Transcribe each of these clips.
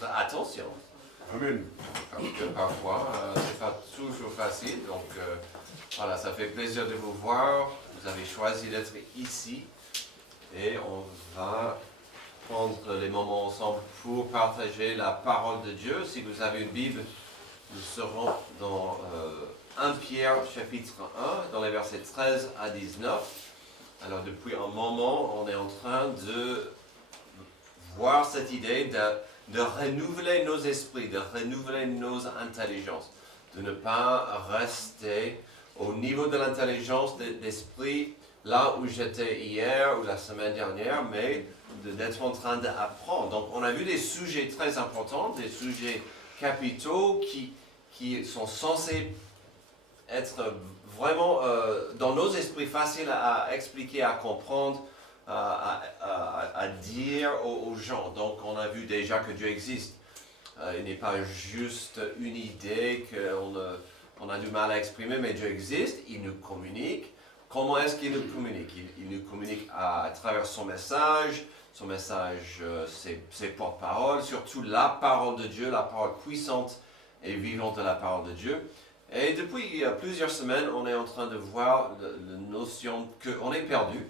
votre attention. Amen. Parce que parfois, c'est pas toujours facile. Donc, voilà, ça fait plaisir de vous voir. Vous avez choisi d'être ici. Et on va prendre les moments ensemble pour partager la parole de Dieu. Si vous avez une Bible, nous serons dans 1 Pierre chapitre 1, dans les versets 13 à 19. Alors depuis un moment, on est en train de voir cette idée de renouveler nos esprits, de renouveler nos intelligences, de ne pas rester au niveau de l'intelligence d'esprit là où j'étais hier ou la semaine dernière, mais d'être en train d'apprendre. Donc on a vu des sujets très importants, des sujets capitaux qui sont censés être vraiment dans nos esprits faciles à expliquer, à comprendre, à dire aux gens. Donc on a vu déjà que Dieu existe. Il n'est pas juste une idée qu'on a du mal à exprimer, mais Dieu existe, il nous communique. Comment est-ce qu'il nous communique? Il nous communique à travers son message, ses porte-paroles, surtout la parole de Dieu, la parole puissante et vivante de la parole de Dieu. Et depuis plusieurs semaines, on est en train de voir la notion qu'on est perdu.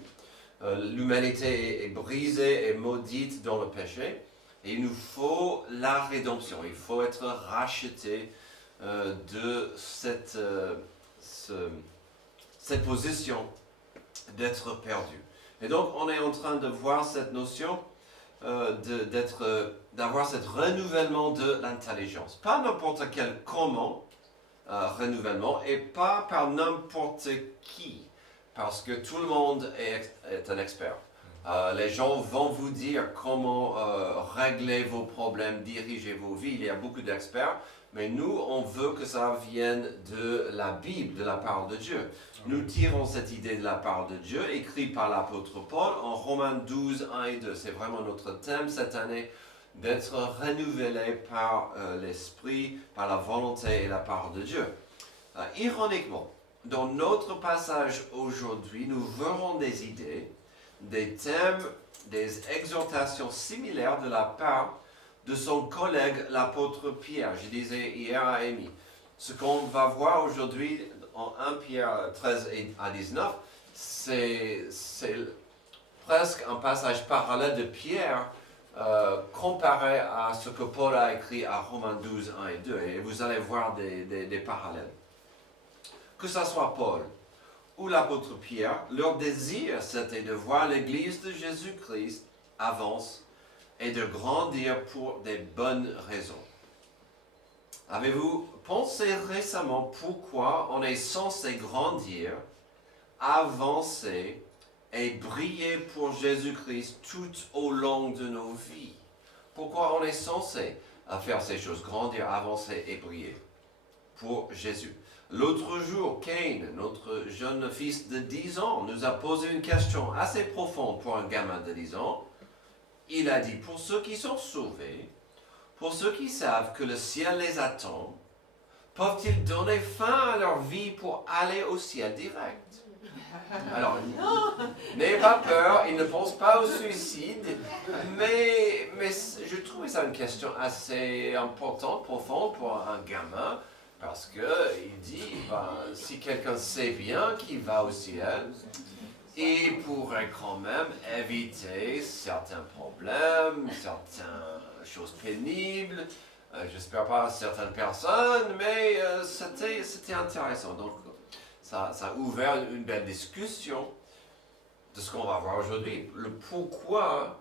L'humanité est brisée et maudite dans le péché. Et il nous faut la rédemption. Il faut être racheté de cette position d'être perdu. Et donc, on est en train de voir cette notion d'avoir ce renouvellement de l'intelligence. Pas n'importe quel comment renouvellement et pas par n'importe qui. Parce que tout le monde est un expert. Les gens vont vous dire comment régler vos problèmes, diriger vos vies. Il y a beaucoup d'experts. Mais nous, on veut que ça vienne de la Bible, de la parole de Dieu. Nous tirons cette idée de la parole de Dieu, écrite par l'apôtre Paul en Romains 12, 1 et 2. C'est vraiment notre thème cette année, d'être renouvelé par l'Esprit, par la volonté et la parole de Dieu. Ironiquement, dans notre passage aujourd'hui, nous verrons des idées, des thèmes, des exhortations similaires de la part de son collègue l'apôtre Pierre. Je disais hier à Amy, ce qu'on va voir aujourd'hui en 1 Pierre 13 à 19, c'est presque un passage parallèle de Pierre comparé à ce que Paul a écrit à Romains 12, 1 et 2. Et vous allez voir des parallèles. Que ce soit Paul ou l'apôtre Pierre, leur désir c'était de voir l'Église de Jésus-Christ avance et de grandir pour des bonnes raisons. Avez-vous pensé récemment pourquoi on est censé grandir, avancer et briller pour Jésus-Christ tout au long de nos vies? Pourquoi on est censé faire ces choses, grandir, avancer et briller pour Jésus? L'autre jour, Kane, notre jeune fils de 10 ans, nous a posé une question assez profonde pour un gamin de 10 ans. Il a dit, pour ceux qui sont sauvés, pour ceux qui savent que le ciel les attend, peuvent-ils donner fin à leur vie pour aller au ciel direct? Alors, n'ayez pas peur, il ne pense pas au suicide, mais je trouvais ça une question assez importante, profonde pour un gamin, parce qu'il dit, si quelqu'un sait bien qu'il va au ciel, il pourrait quand même éviter certains problèmes, certaines choses pénibles, j'espère pas certaines personnes, mais c'était intéressant. Donc, ça a ouvert une belle discussion de ce qu'on va voir aujourd'hui. Le pourquoi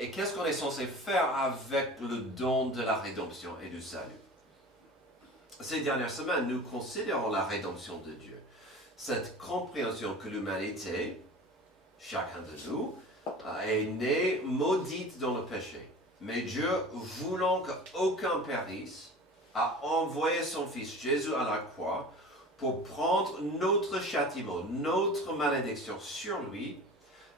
et qu'est-ce qu'on est censé faire avec le don de la rédemption et du salut. Ces dernières semaines, nous considérons la rédemption de Dieu. Cette compréhension que l'humanité, chacun de nous, est née maudite dans le péché. Mais Dieu, voulant qu'aucun périsse, a envoyé son Fils Jésus à la croix pour prendre notre châtiment, notre malédiction sur lui,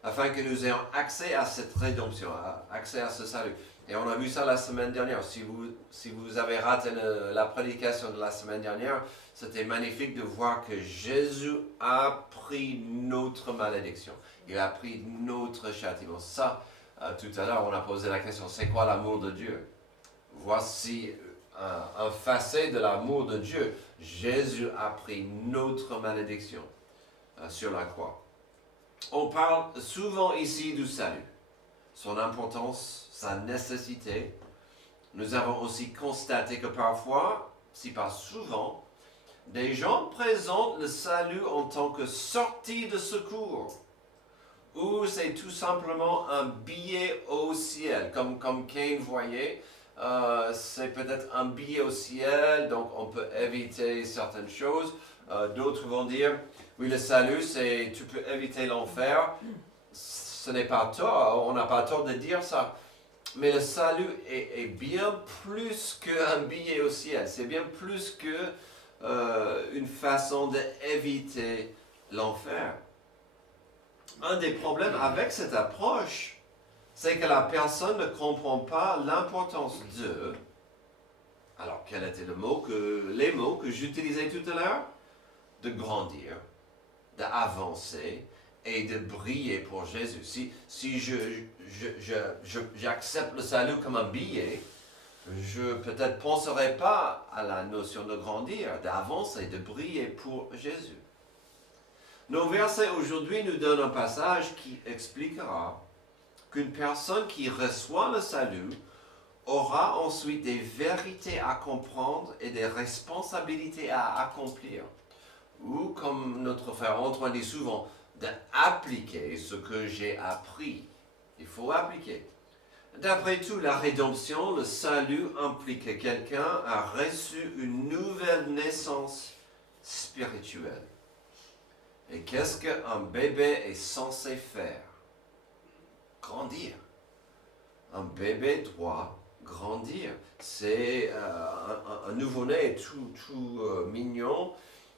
afin que nous ayons accès à cette rédemption, accès à ce salut. Et on a vu ça la semaine dernière. Si vous avez raté la prédication de la semaine dernière, c'était magnifique de voir que Jésus a pris notre malédiction. Il a pris notre châtiment. Ça, Tout à l'heure, on a posé la question, c'est quoi l'amour de Dieu? Voici un facet de l'amour de Dieu. Jésus a pris notre malédiction sur la croix. On parle souvent ici du salut, son importance, sa nécessité. Nous avons aussi constaté que parfois, si pas souvent, des gens présentent le salut en tant que sortie de secours, ou c'est tout simplement un billet au ciel, comme Cain voyait. C'est peut-être un billet au ciel, donc on peut éviter certaines choses. D'autres vont dire, oui, le salut, c'est tu peux éviter l'enfer. Ce n'est pas tort, on n'a pas tort de dire ça. Mais le salut est bien plus qu'un billet au ciel. C'est bien plus que une façon d'éviter l'enfer. Un des problèmes avec cette approche, c'est que la personne ne comprend pas l'importance de... Alors, quel était les mots que j'utilisais tout à l'heure? De grandir, d'avancer et de briller pour Jésus. Si j'accepte le salut comme un billet, je peut-être penserai pas à la notion de grandir, d'avancer, de briller pour Jésus. Nos versets aujourd'hui nous donnent un passage qui expliquera qu'une personne qui reçoit le salut aura ensuite des vérités à comprendre et des responsabilités à accomplir. Ou, comme notre frère Antoine dit souvent, d'appliquer ce que j'ai appris. Il faut appliquer. D'après tout, la rédemption, le salut implique que quelqu'un a reçu une nouvelle naissance spirituelle. Et qu'est-ce qu'un bébé est censé faire? Grandir. Un bébé doit grandir. C'est un nouveau-né tout mignon,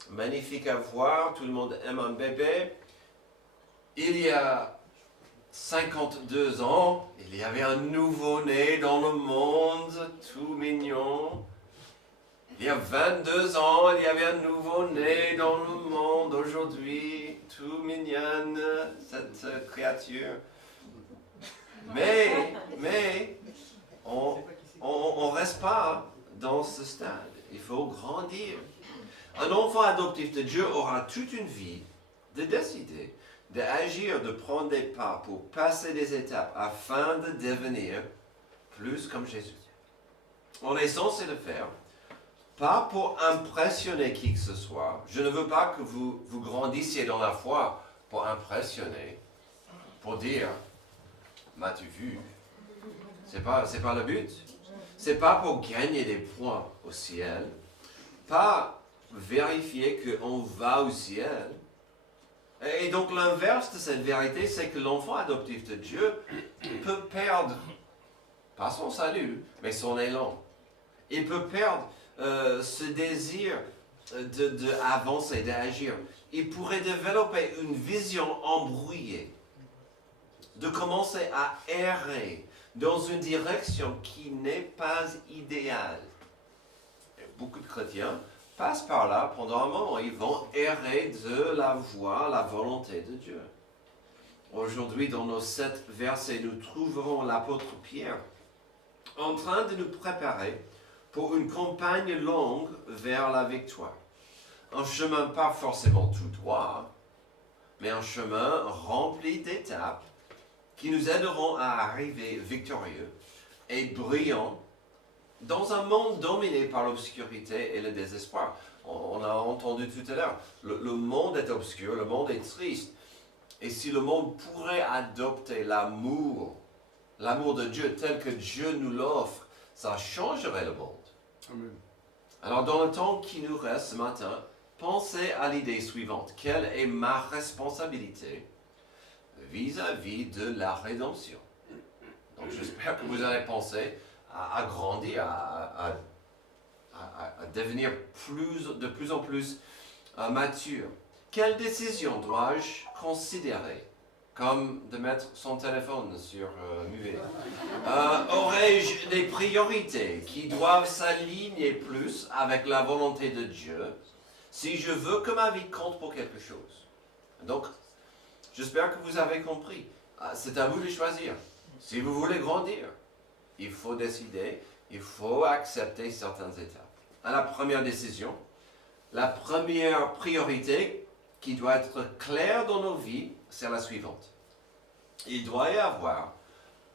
magnifique à voir. Tout le monde aime un bébé. Il y a 52 ans, il y avait un nouveau-né dans le monde, tout mignon. Il y a 22 ans, il y avait un nouveau-né dans le monde aujourd'hui, tout mignonne, cette créature. Mais on ne reste pas dans ce stade. Il faut grandir. Un enfant adoptif de Dieu aura toute une vie de décider, d'agir, de prendre des pas pour passer des étapes afin de devenir plus comme Jésus. On est censé le faire, pas pour impressionner qui que ce soit. Je ne veux pas que vous grandissiez dans la foi pour impressionner, pour dire, m'as-tu vu? C'est pas le but. C'est pas pour gagner des points au ciel, pas vérifier qu'on va au ciel. Et donc l'inverse de cette vérité, c'est que l'enfant adoptif de Dieu peut perdre, pas son salut, mais son élan. Il peut perdre ce désir d'avancer, d'agir. Il pourrait développer une vision embrouillée, de commencer à errer dans une direction qui n'est pas idéale. Et beaucoup de chrétiens passent par là pendant un moment. Ils vont errer de la voie, la volonté de Dieu. Aujourd'hui, dans nos 7 versets, nous trouverons l'apôtre Pierre en train de nous préparer pour une campagne longue vers la victoire. Un chemin pas forcément tout droit, mais un chemin rempli d'étapes qui nous aideront à arriver victorieux et brillants dans un monde dominé par l'obscurité et le désespoir. On a entendu tout à l'heure, le monde est obscur, le monde est triste. Et si le monde pourrait adopter l'amour de Dieu tel que Dieu nous l'offre, ça changerait le monde. Amen. Alors dans le temps qui nous reste ce matin, pensez à l'idée suivante. Quelle est ma responsabilité vis-à-vis de la rédemption? Donc j'espère que vous allez penser à grandir, à devenir de plus en plus mature. Quelle décision dois-je considérer? Comme de mettre son téléphone sur muet. Aurais-je des priorités qui doivent s'aligner plus avec la volonté de Dieu si je veux que ma vie compte pour quelque chose? Donc, j'espère que vous avez compris. C'est à vous de choisir. Si vous voulez grandir, il faut décider, il faut accepter certaines étapes. À la première décision, la première priorité qui doit être claire dans nos vies, c'est la suivante. Il doit y avoir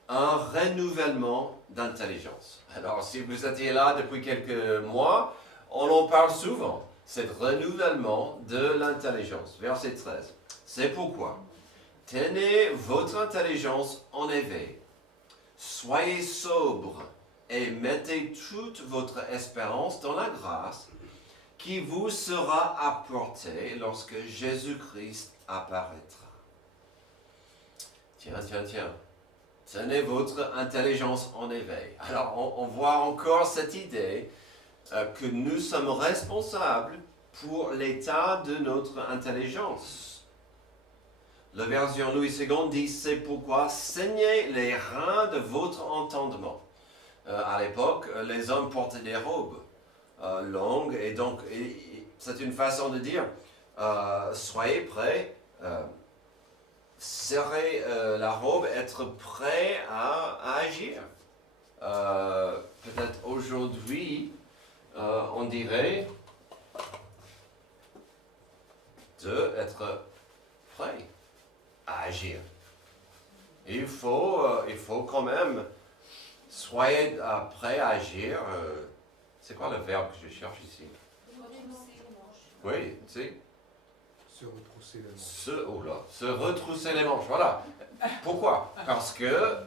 un renouvellement d'intelligence. Alors, si vous étiez là depuis quelques mois, on en parle souvent, c'est renouvellement de l'intelligence. Verset 13. C'est pourquoi, tenez votre intelligence en éveil, soyez sobre et mettez toute votre espérance dans la grâce qui vous sera apportée lorsque Jésus-Christ apparaîtra. Tiens. Tenez votre intelligence en éveil. Alors, on voit encore cette idée que nous sommes responsables pour l'état de notre intelligence. La version Louis II dit, c'est pourquoi saignez les reins de votre entendement. À l'époque, les hommes portaient des robes longues, et donc c'est une façon de dire, soyez prêts, serrer la robe, être prêt à agir. Peut-être aujourd'hui, on dirait d'être prêt à agir. Il faut quand même soyez prêt à agir. C'est quoi le verbe que je cherche ici? Oui, tu sais. Se retrousser les manches. Se retrousser les manches, voilà. Pourquoi? Parce que,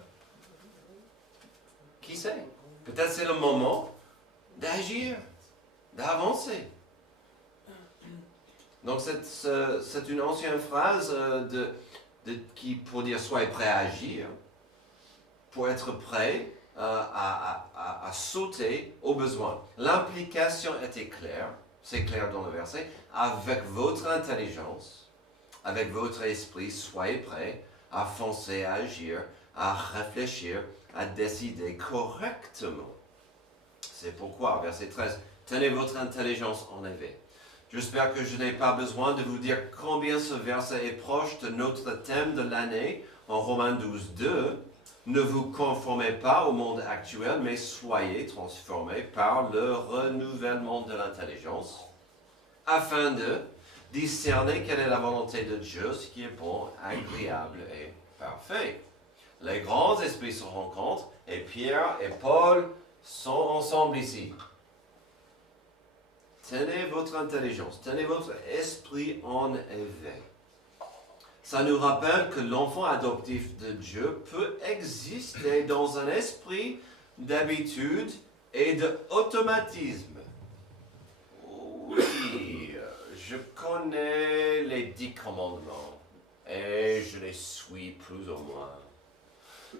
qui sait? Peut-être c'est le moment d'agir, d'avancer. Donc c'est une ancienne phrase qui pour dire soyez prêt à agir, pour être prêt à sauter au besoin. L'implication était claire, c'est clair dans le verset, avec votre intelligence, avec votre esprit, soyez prêts à foncer, à agir, à réfléchir, à décider correctement. C'est pourquoi, verset 13, tenez votre intelligence en éveil. J'espère que je n'ai pas besoin de vous dire combien ce verset est proche de notre thème de l'année en Romains 12, 2. Ne vous conformez pas au monde actuel, mais soyez transformés par le renouvellement de l'intelligence, afin de discerner quelle est la volonté de Dieu, ce qui est bon, agréable et parfait. Les grands esprits se rencontrent et Pierre et Paul sont ensemble ici. Tenez votre intelligence, tenez votre esprit en éveil. Ça nous rappelle que l'enfant adoptif de Dieu peut exister dans un esprit d'habitude et d'automatisme. Oui, je connais les 10 commandements et je les suis plus ou moins.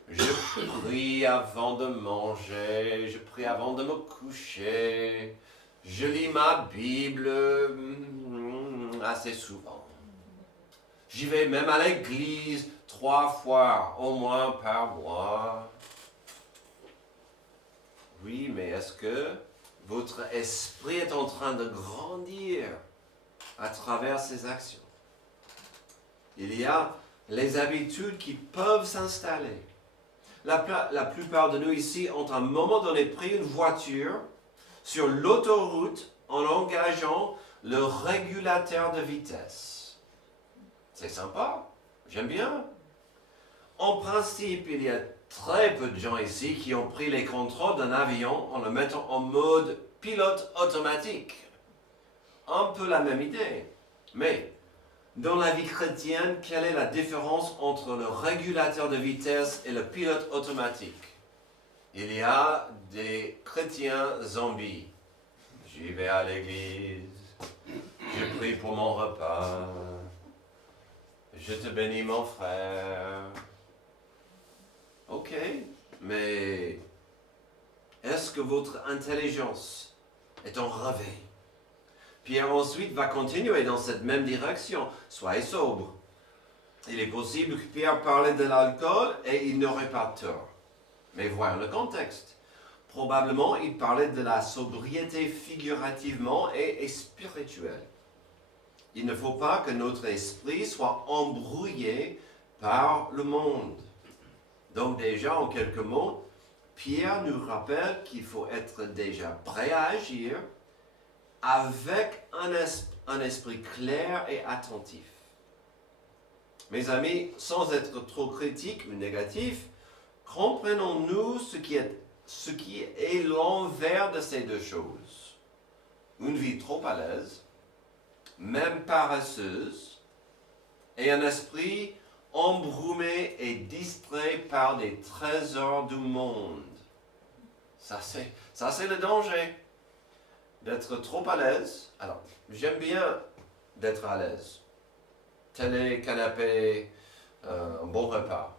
Je prie avant de manger, je prie avant de me coucher, je lis ma Bible assez souvent. J'y vais même à l'église 3 fois au moins par mois. Oui, mais est-ce que votre esprit est en train de grandir à travers ces actions? Il y a les habitudes qui peuvent s'installer. La plupart de nous ici ont à un moment donné pris une voiture sur l'autoroute en engageant le régulateur de vitesse. C'est sympa, j'aime bien. En principe, il y a très peu de gens ici qui ont pris les contrôles d'un avion en le mettant en mode pilote automatique. Un peu la même idée. Mais dans la vie chrétienne, quelle est la différence entre le régulateur de vitesse et le pilote automatique? Il y a des chrétiens zombies. J'y vais à l'église, je prie pour mon repas, je te bénis mon frère. Ok, mais est-ce que votre intelligence est en réveil? Pierre ensuite va continuer dans cette même direction. Soyez sobre. Il est possible que Pierre parlait de l'alcool et il n'aurait pas tort. Mais voir le contexte. Probablement, il parlait de la sobriété figurativement et spirituelle. Il ne faut pas que notre esprit soit embrouillé par le monde. Donc déjà, en quelques mots, Pierre nous rappelle qu'il faut être déjà prêt à agir avec un esprit clair et attentif. Mes amis, sans être trop critique ou négatif, comprenons-nous ce qui est l'envers de ces deux choses. Une vie trop à l'aise, même paresseuse, et un esprit embrumé et distrait par des trésors du monde. Ça c'est le danger. D'être trop à l'aise. Alors, j'aime bien d'être à l'aise. Télé, canapé, un bon repas.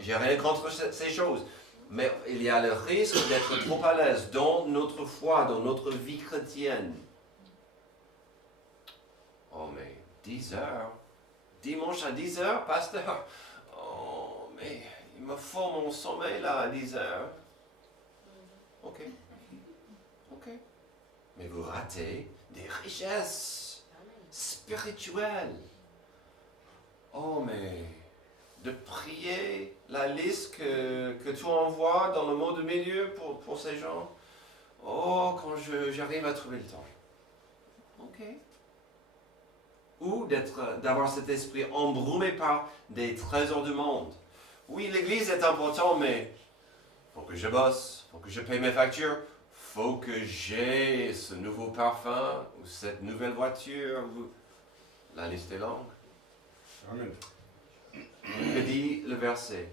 J'ai rien contre ces choses. Mais il y a le risque d'être trop à l'aise dans notre foi, dans notre vie chrétienne. Oh, mais 10 heures. Dimanche à 10 heures, pasteur. Oh, mais il me faut mon sommeil là à 10 heures. Ok. Mais vous ratez des richesses spirituelles. Oh, mais de prier la liste que tu envoies dans le mot de milieu pour ces gens. Oh, quand j'arrive à trouver le temps. Ok. Ou d'avoir cet esprit embrumé par des trésors du monde. Oui, l'église est importante, mais il faut que je bosse, il faut que je paye mes factures, il faut que j'ai ce nouveau parfum ou cette nouvelle voiture. La liste est longue. Amen. Que dit le verset?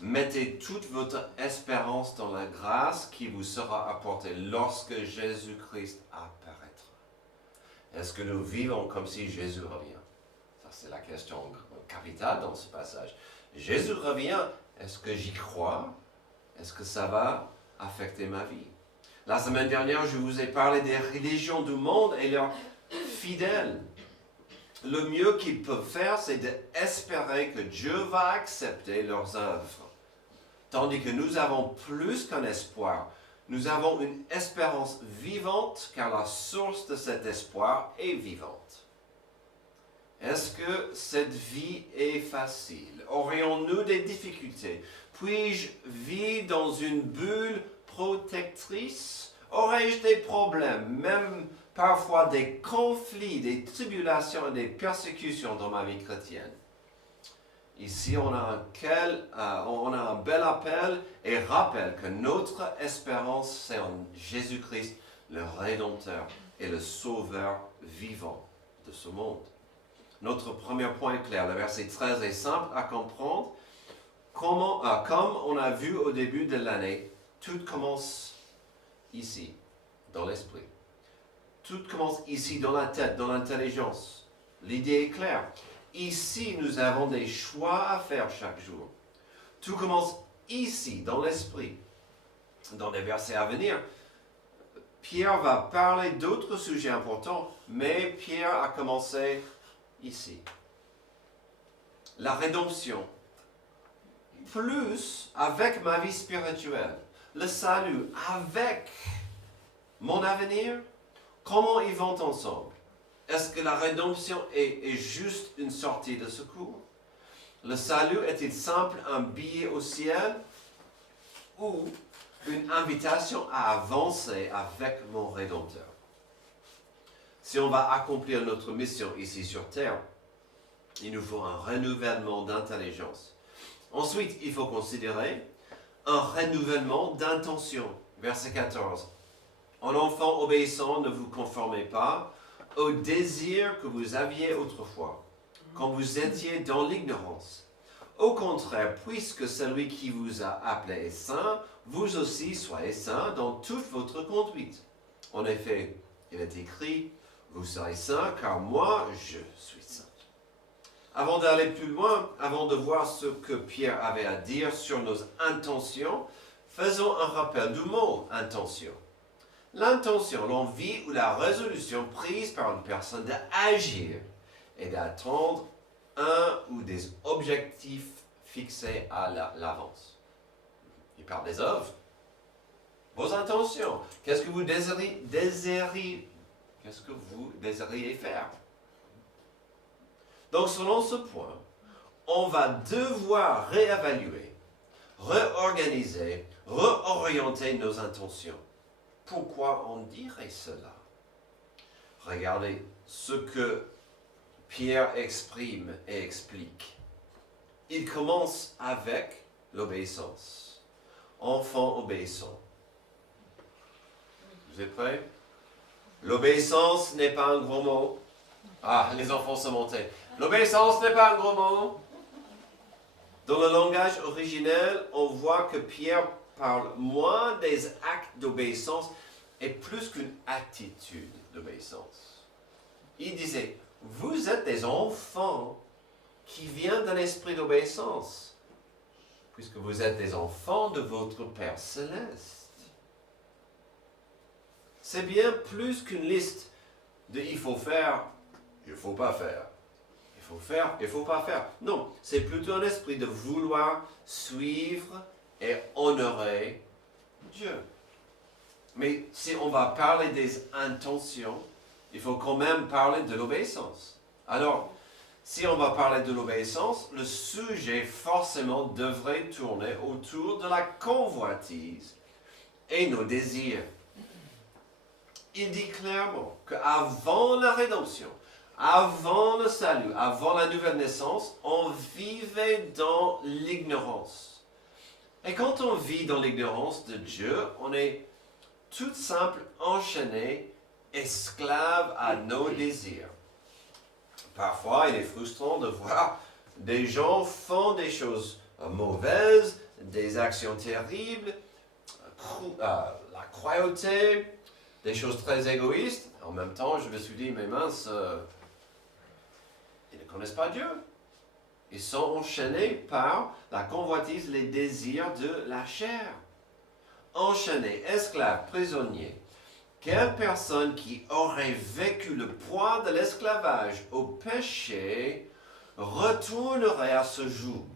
Mettez toute votre espérance dans la grâce qui vous sera apportée lorsque Jésus-Christ apparaîtra. Est-ce que nous vivons comme si Jésus revient? Ça, c'est la question capitale dans ce passage. Jésus revient, est-ce que j'y crois? Est-ce que ça va affecter ma vie? La semaine dernière, je vous ai parlé des religions du monde et leurs fidèles. Le mieux qu'ils peuvent faire, c'est d'espérer que Dieu va accepter leurs œuvres. Tandis que nous avons plus qu'un espoir. Nous avons une espérance vivante, car la source de cet espoir est vivante. Est-ce que cette vie est facile? Aurions-nous des difficultés? Puis-je vivre dans une bulle protectrice? Aurais-je des problèmes, même parfois des conflits, des tribulations et des persécutions dans ma vie chrétienne? Ici, on a un bel appel et rappel que notre espérance, c'est en Jésus-Christ, le Rédempteur et le Sauveur vivant de ce monde. Notre premier point est clair. Le verset 13 est simple à comprendre. Comme on a vu au début de l'année, tout commence ici, dans l'esprit. Tout commence ici, dans la tête, dans l'intelligence. L'idée est claire. Ici, nous avons des choix à faire chaque jour. Tout commence ici, dans l'esprit. Dans les versets à venir, Pierre va parler d'autres sujets importants, mais Pierre a commencé ici. La rédemption. Plus avec ma vie spirituelle. Le salut avec mon avenir. Comment ils vont ensemble? Est-ce que la rédemption est juste une sortie de secours? Le salut est-il simple un billet au ciel ou une invitation à avancer avec mon Rédempteur? Si on va accomplir notre mission ici sur terre, il nous faut un renouvellement d'intelligence. Ensuite, il faut considérer un renouvellement d'intention. Verset 14. En enfant obéissant, ne vous conformez pas au désir que vous aviez autrefois, quand vous étiez dans l'ignorance. Au contraire, puisque celui qui vous a appelé est saint, vous aussi soyez saints dans toute votre conduite. En effet, il est écrit, vous serez saints, car moi, je suis saint. Avant d'aller plus loin, avant de voir ce que Pierre avait à dire sur nos intentions, faisons un rappel du mot intention. L'intention, l'envie ou la résolution prise par une personne d'agir et d'atteindre un ou des objectifs fixés à l'avance. Il parle des œuvres. Vos intentions. Qu'est-ce que vous désiriez faire? Donc, selon ce point, on va devoir réévaluer réorganiser, réorienter nos intentions. Pourquoi on dirait cela? Regardez ce que Pierre exprime et explique. Il commence avec l'obéissance. Enfants obéissants. Vous êtes prêts? L'obéissance n'est pas un gros mot. Ah, les enfants sont montés. L'obéissance n'est pas un gros mot. Dans le langage originel, on voit que Pierre parle moins des actes d'obéissance et plus qu'une attitude d'obéissance. Il disait, vous êtes des enfants qui viennent d'un esprit d'obéissance, puisque vous êtes des enfants de votre Père céleste. C'est bien plus qu'une liste de il faut faire, il ne faut pas faire. Il faut faire, il ne faut pas faire. Non, c'est plutôt un esprit de vouloir suivre et honorer Dieu. Mais si on va parler des intentions, il faut quand même parler de l'obéissance. Alors, si on va parler de l'obéissance, le sujet forcément devrait tourner autour de la convoitise et nos désirs. Il dit clairement qu'avant la rédemption, avant le salut, avant la nouvelle naissance, on vivait dans l'ignorance. Et quand on vit dans l'ignorance de Dieu, on est tout simple enchaîné, esclave à nos désirs. Parfois, il est frustrant de voir des gens font des choses mauvaises, des actions terribles, la cruauté, des choses très égoïstes. En même temps, je me suis dit, mais mince, ils ne connaissent pas Dieu. Ils sont enchaînés par la convoitise, les désirs de la chair. Enchaînés, esclaves, prisonniers. Quelle personne qui aurait vécu le poids de l'esclavage au péché retournerait à ce joug?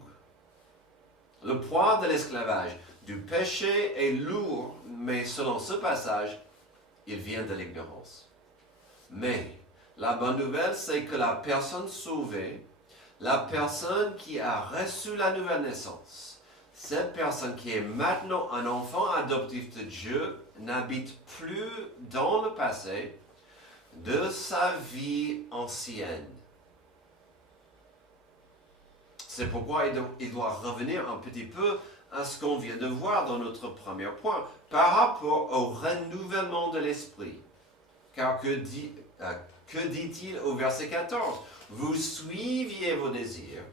Le poids de l'esclavage du péché est lourd, mais selon ce passage, il vient de l'ignorance. Mais la bonne nouvelle, c'est que la personne sauvée, la personne qui a reçu la nouvelle naissance, cette personne qui est maintenant un enfant adoptif de Dieu, n'habite plus dans le passé de sa vie ancienne. C'est pourquoi il doit revenir un petit peu à ce qu'on vient de voir dans notre premier point, par rapport au renouvellement de l'esprit. Car que dit-il au verset 14? Vous suiviez vos désirs,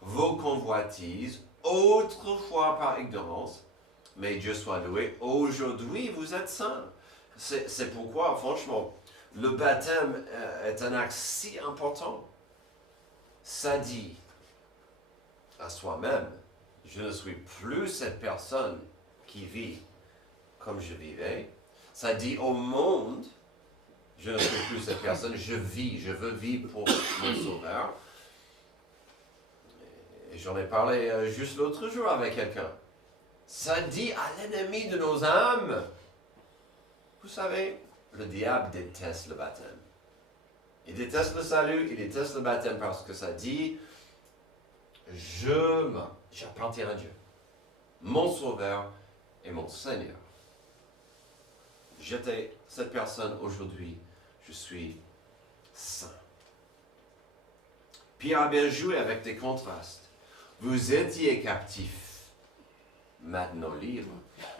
vos convoitises, autrefois par ignorance, mais Dieu soit loué, aujourd'hui vous êtes saints. C'est pourquoi, franchement, le baptême est un acte si important. Ça dit à soi-même, je ne suis plus cette personne qui vit comme je vivais. Ça dit au monde, je ne suis plus cette personne, je veux vivre pour mon Sauveur. Et j'en ai parlé juste l'autre jour avec quelqu'un. Ça dit à l'ennemi de nos âmes. Vous savez, le diable déteste le baptême. Il déteste le salut, il déteste le baptême parce que ça dit j'appartiens à Dieu, mon Sauveur et mon Seigneur. J'étais cette personne aujourd'hui, je suis saint. Pierre a bien joué avec des contrastes. Vous étiez captifs, maintenant libres.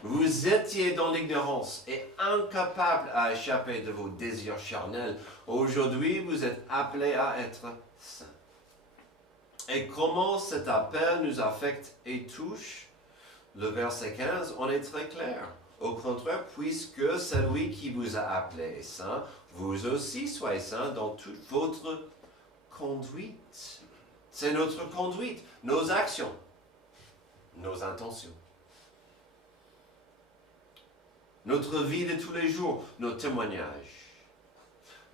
Vous étiez dans l'ignorance et incapables à échapper de vos désirs charnels. Aujourd'hui, vous êtes appelés à être saints. Et comment cet appel nous affecte et touche? Le verset 15, on est très clair. Au contraire, puisque celui qui vous a appelé est saint, vous aussi soyez saints dans toute votre conduite. C'est notre conduite, nos actions, nos intentions. Notre vie de tous les jours, nos témoignages.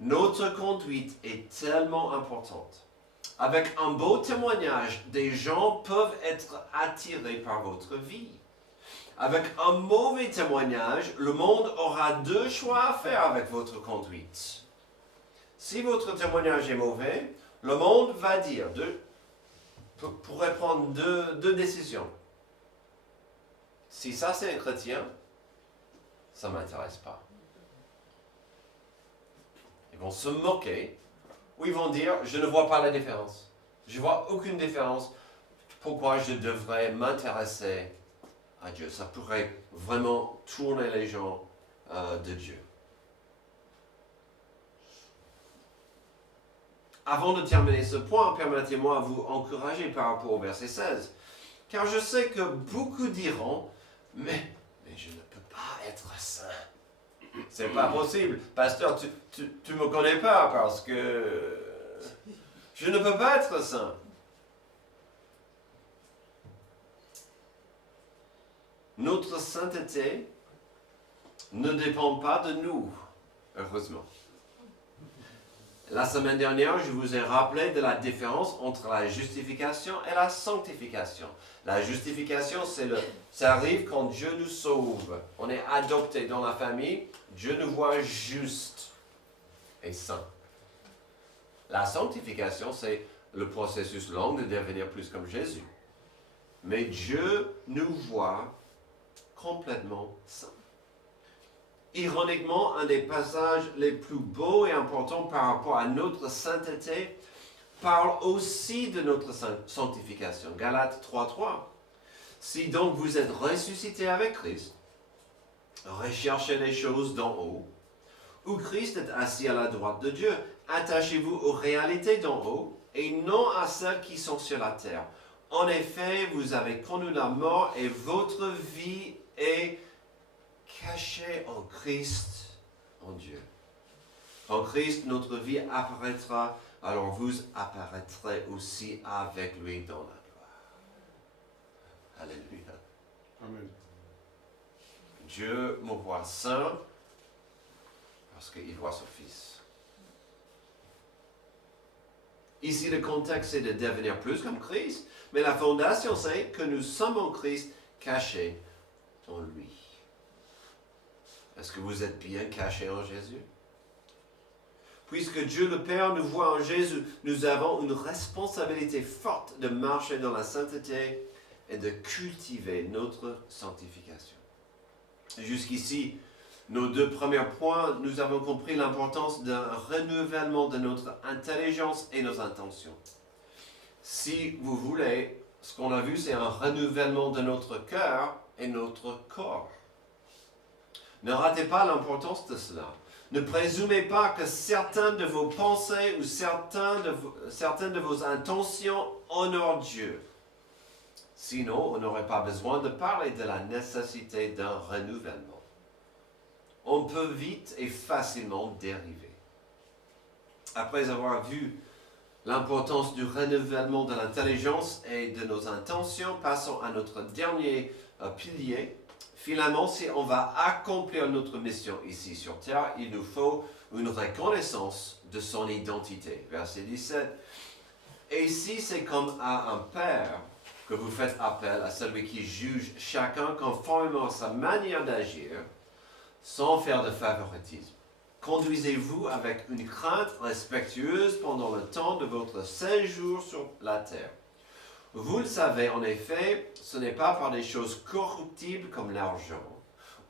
Notre conduite est tellement importante. Avec un beau témoignage, des gens peuvent être attirés par votre vie. Avec un mauvais témoignage, le monde aura deux choix à faire avec votre conduite. Si votre témoignage est mauvais, le monde va dire, pourrait prendre deux décisions. Si ça c'est un chrétien, ça ne m'intéresse pas. Ils vont se moquer, ou ils vont dire, je ne vois pas la différence. Je ne vois aucune différence. Pourquoi je devrais m'intéresser à Dieu? Ça pourrait vraiment tourner les gens de Dieu. Avant de terminer ce point, permettez-moi de vous encourager par rapport au verset 16. Car je sais que beaucoup diront, mais je ne peux pas être saint. C'est pas possible. Pasteur, tu me connais pas parce que je ne peux pas être saint. Notre sainteté ne dépend pas de nous, heureusement. La semaine dernière, je vous ai rappelé de la différence entre la justification et la sanctification. La justification, ça arrive quand Dieu nous sauve. On est adopté dans la famille, Dieu nous voit juste et saint. La sanctification, c'est le processus long de devenir plus comme Jésus. Mais Dieu nous voit complètement saint. Ironiquement, un des passages les plus beaux et importants par rapport à notre sainteté parle aussi de notre sanctification. Galates 3:3. Si donc vous êtes ressuscités avec Christ, recherchez les choses d'en haut, où Christ est assis à la droite de Dieu. Attachez-vous aux réalités d'en haut et non à celles qui sont sur la terre. En effet, vous avez connu la mort et votre vie est cachée en Christ, en Dieu. En Christ, notre vie apparaîtra, alors vous apparaîtrez aussi avec lui dans la gloire. Alléluia. Amen. Dieu me voit saint parce qu'il voit son Fils. Ici, le contexte, c'est de devenir plus comme Christ, mais la fondation, c'est que nous sommes en Christ cachés en lui. Est-ce que vous êtes bien cachés en Jésus? Puisque Dieu le Père nous voit en Jésus, nous avons une responsabilité forte de marcher dans la sainteté et de cultiver notre sanctification. Jusqu'ici, nos deux premiers points, nous avons compris l'importance d'un renouvellement de notre intelligence et nos intentions. Si vous voulez, ce qu'on a vu, c'est un renouvellement de notre cœur et notre corps. Ne ratez pas l'importance de cela. Ne présumez pas que certaines de vos pensées ou certaines de vos intentions honorent Dieu. Sinon, on n'aurait pas besoin de parler de la nécessité d'un renouvellement. On peut vite et facilement dériver. Après avoir vu l'importance du renouvellement de l'intelligence et de nos intentions, passons à notre dernier pilier. Finalement, si on va accomplir notre mission ici sur terre, il nous faut une reconnaissance de son identité. Verset 17. Et si c'est comme à un père que vous faites appel à celui qui juge chacun conformément à sa manière d'agir, sans faire de favoritisme, conduisez-vous avec une crainte respectueuse pendant le temps de votre séjour sur la terre. Vous le savez, en effet, ce n'est pas par des choses corruptibles comme l'argent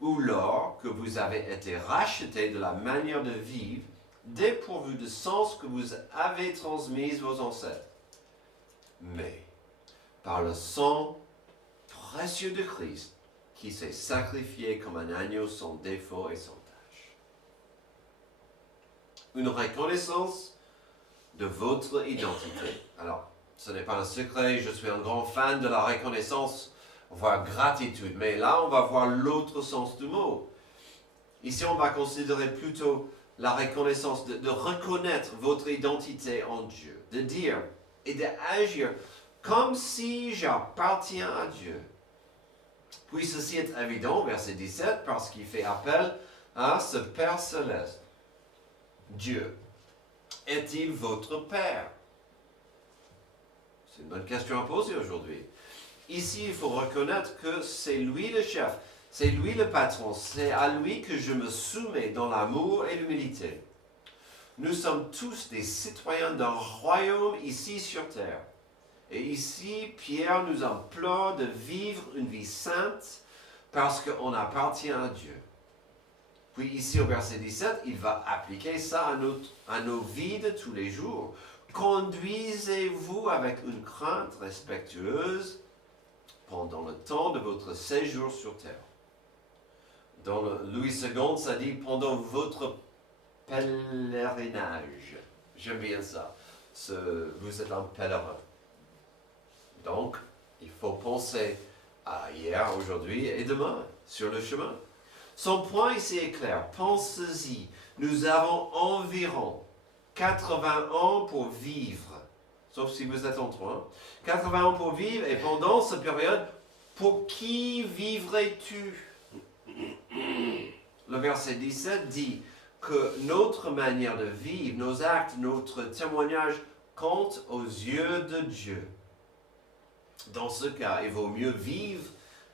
ou l'or que vous avez été rachetés de la manière de vivre dépourvue de sens que vous avez transmise vos ancêtres, mais par le sang précieux de Christ qui s'est sacrifié comme un agneau sans défaut et sans tache. Une reconnaissance de votre identité. Alors, ce n'est pas un secret, je suis un grand fan de la reconnaissance, voire gratitude. Mais là, on va voir l'autre sens du mot. Ici, on va considérer plutôt la reconnaissance de reconnaître votre identité en Dieu. De dire et d'agir comme si j'appartiens à Dieu. Puis ceci est évident, verset 17, parce qu'il fait appel à ce Père céleste. Dieu, est-il votre Père? C'est une bonne question à poser aujourd'hui. Ici, il faut reconnaître que c'est lui le chef, c'est lui le patron, c'est à lui que je me soumets dans l'amour et l'humilité. Nous sommes tous des citoyens d'un royaume ici sur terre. Et ici, Pierre nous implore de vivre une vie sainte, parce qu'on appartient à Dieu. Puis ici au verset 17, il va appliquer ça à nos vies de tous les jours. Conduisez-vous avec une crainte respectueuse pendant le temps de votre séjour sur terre. Dans le Louis II, ça dit pendant votre pèlerinage. J'aime bien ça. Vous êtes un pèlerin. Donc, il faut penser à hier, aujourd'hui et demain, sur le chemin. Son point ici est clair. Pensez-y. Nous avons environ 80 ans pour vivre. Sauf si vous êtes en train. 80 ans pour vivre et pendant cette période, pour qui vivrais-tu? Le verset 17 dit que notre manière de vivre, nos actes, notre témoignage comptent aux yeux de Dieu. Dans ce cas, il vaut mieux vivre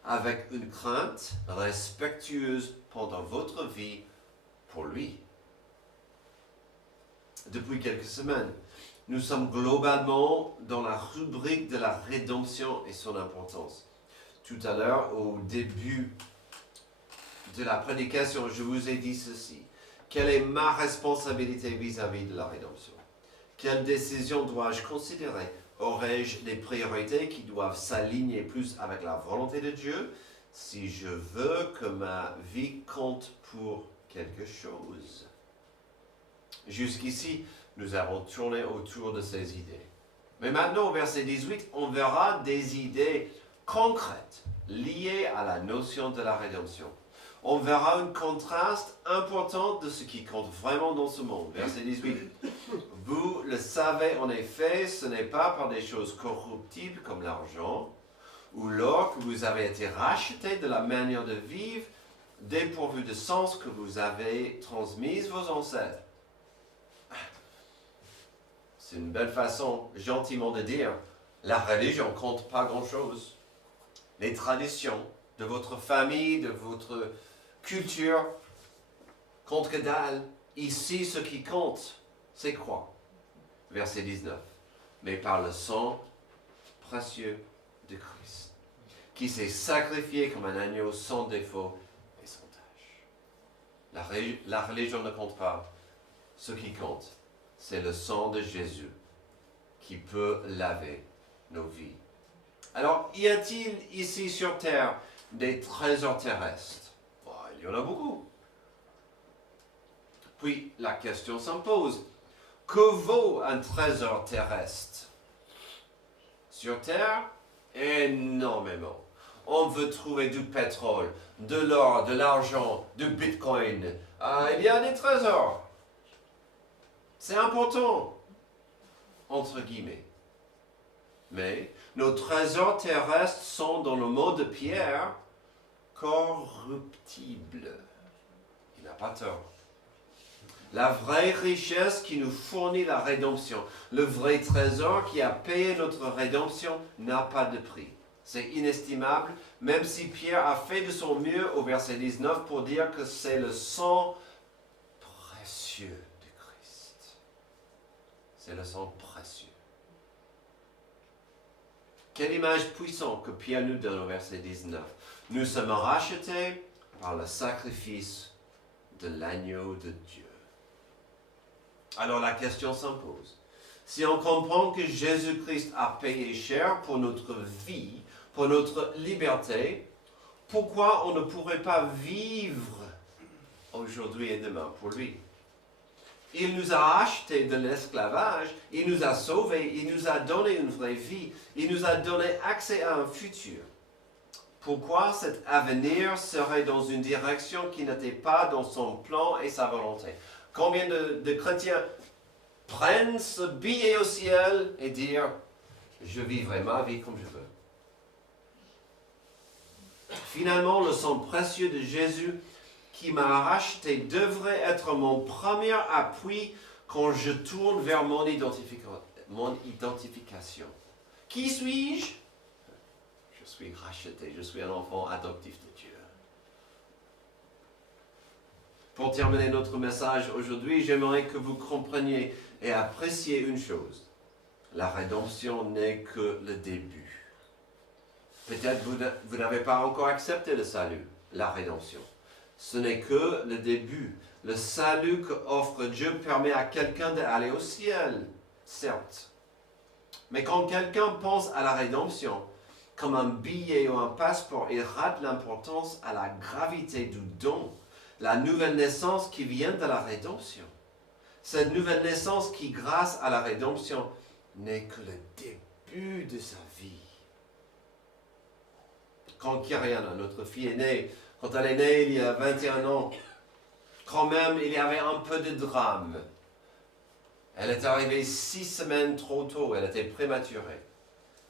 avec une crainte respectueuse pendant votre vie pour lui. Depuis quelques semaines, nous sommes globalement dans la rubrique de la rédemption et son importance. Tout à l'heure, au début de la prédication, je vous ai dit ceci. Quelle est ma responsabilité vis-à-vis de la rédemption? Quelle décision dois-je considérer? Aurais-je des priorités qui doivent s'aligner plus avec la volonté de Dieu si je veux que ma vie compte pour quelque chose? Jusqu'ici, nous avons tourné autour de ces idées. Mais maintenant, au verset 18, on verra des idées concrètes liées à la notion de la rédemption. On verra un contraste important de ce qui compte vraiment dans ce monde. Verset 18. Vous le savez en effet, ce n'est pas par des choses corruptibles comme l'argent ou l'or que vous avez été rachetés de la manière de vivre dépourvue de sens que vous avez transmise vos ancêtres. C'est une belle façon, gentiment, de dire la religion compte pas grand-chose. Les traditions de votre famille, de votre culture, compte que dalle. Ici, ce qui compte, c'est quoi? Verset 19. Mais par le sang précieux de Christ, qui s'est sacrifié comme un agneau sans défaut et sans tache. La religion ne compte pas. Ce qui compte, c'est le sang de Jésus qui peut laver nos vies. Alors, y a-t-il ici sur terre des trésors terrestres? Il y en a beaucoup. Puis, la question s'impose. Que vaut un trésor terrestre? Sur terre, énormément. On veut trouver du pétrole, de l'or, de l'argent, du bitcoin. Il y a des trésors. C'est important, entre guillemets. Mais nos trésors terrestres sont dans le mot de Pierre corruptibles. Il n'a pas tort. La vraie richesse qui nous fournit la rédemption, le vrai trésor qui a payé notre rédemption n'a pas de prix. C'est inestimable, même si Pierre a fait de son mieux au verset 19 pour dire que c'est le sang précieux de Christ. C'est le sang précieux. Quelle image puissante que Pierre nous donne au verset 19. Nous sommes rachetés par le sacrifice de l'agneau de Dieu. Alors la question s'impose. Si on comprend que Jésus-Christ a payé cher pour notre vie, pour notre liberté, pourquoi on ne pourrait pas vivre aujourd'hui et demain pour lui? Il nous a achetés de l'esclavage, il nous a sauvés, il nous a donné une vraie vie, il nous a donné accès à un futur. Pourquoi cet avenir serait dans une direction qui n'était pas dans son plan et sa volonté? Combien de chrétiens prennent ce billet au ciel et disent « Je vivrai ma vie comme je veux ». Finalement, le sang précieux de Jésus qui m'a racheté devrait être mon premier appui quand je tourne vers mon identification. Qui suis-je? Je suis racheté, je suis un enfant adoptif de Dieu. Pour terminer notre message aujourd'hui, j'aimerais que vous compreniez et appréciez une chose. La rédemption n'est que le début. Peut-être vous n'avez pas encore accepté le salut, la rédemption. Ce n'est que le début. Le salut qu'offre Dieu permet à quelqu'un d'aller au ciel, certes. Mais quand quelqu'un pense à la rédemption comme un billet ou un passeport, il rate l'importance à la gravité du don, la nouvelle naissance qui vient de la rédemption. Cette nouvelle naissance qui, grâce à la rédemption, n'est que le début de sa vie. Quand Kyriana, notre fille, est née, quand elle est née il y a 21 ans, quand même il y avait un peu de drame. Elle est arrivée 6 semaines trop tôt, elle était prématurée.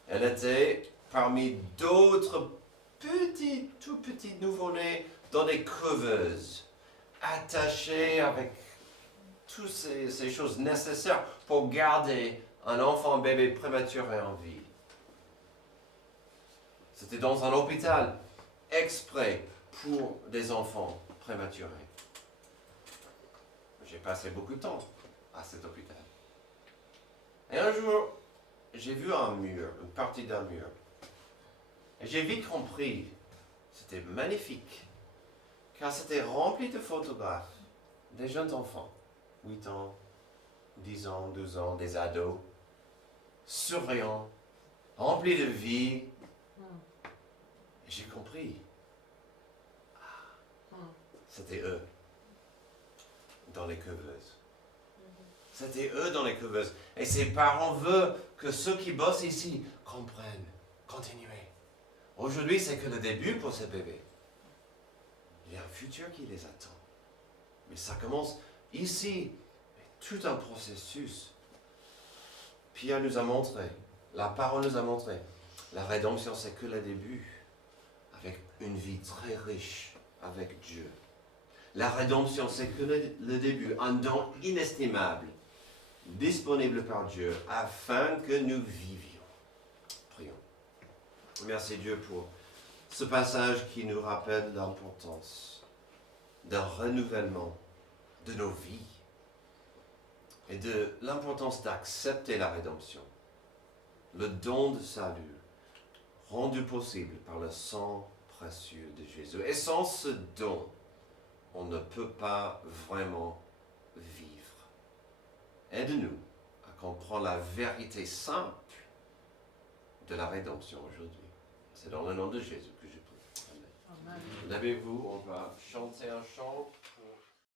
Elle était parmi d'autres tout petits nouveau-nés dans des creveuses, attachés avec toutes ces choses nécessaires pour garder un enfant bébé prématuré en vie. C'était dans un hôpital exprès pour des enfants prématurés. J'ai passé beaucoup de temps à cet hôpital. Et un jour, j'ai vu un mur, une partie d'un mur. Et j'ai vite compris, c'était magnifique, car c'était rempli de photographes, des jeunes enfants, 8 ans, 10 ans, 12 ans, des ados, souriants, remplis de vie. Et j'ai compris. C'était eux, dans les coveuses. C'était eux dans les coveuses. Et ses parents veulent que ceux qui bossent ici comprennent, continuez. Aujourd'hui, c'est que le début pour ces bébés. Il y a un futur qui les attend. Mais ça commence ici. Tout un processus. Pierre nous a montré, la parole nous a montré, la rédemption, c'est que le début, avec une vie très riche avec Dieu. La rédemption, c'est que le début, un don inestimable, disponible par Dieu, afin que nous vivions. Prions. Merci Dieu pour ce passage qui nous rappelle l'importance d'un renouvellement de nos vies et de l'importance d'accepter la rédemption, le don de salut, rendu possible par le sang précieux de Jésus. Et sans ce don, on ne peut pas vraiment vivre. Aide-nous à comprendre la vérité simple de la rédemption aujourd'hui. C'est dans le nom de Jésus que je prie. Amen. Levez-vous, on va chanter un chant.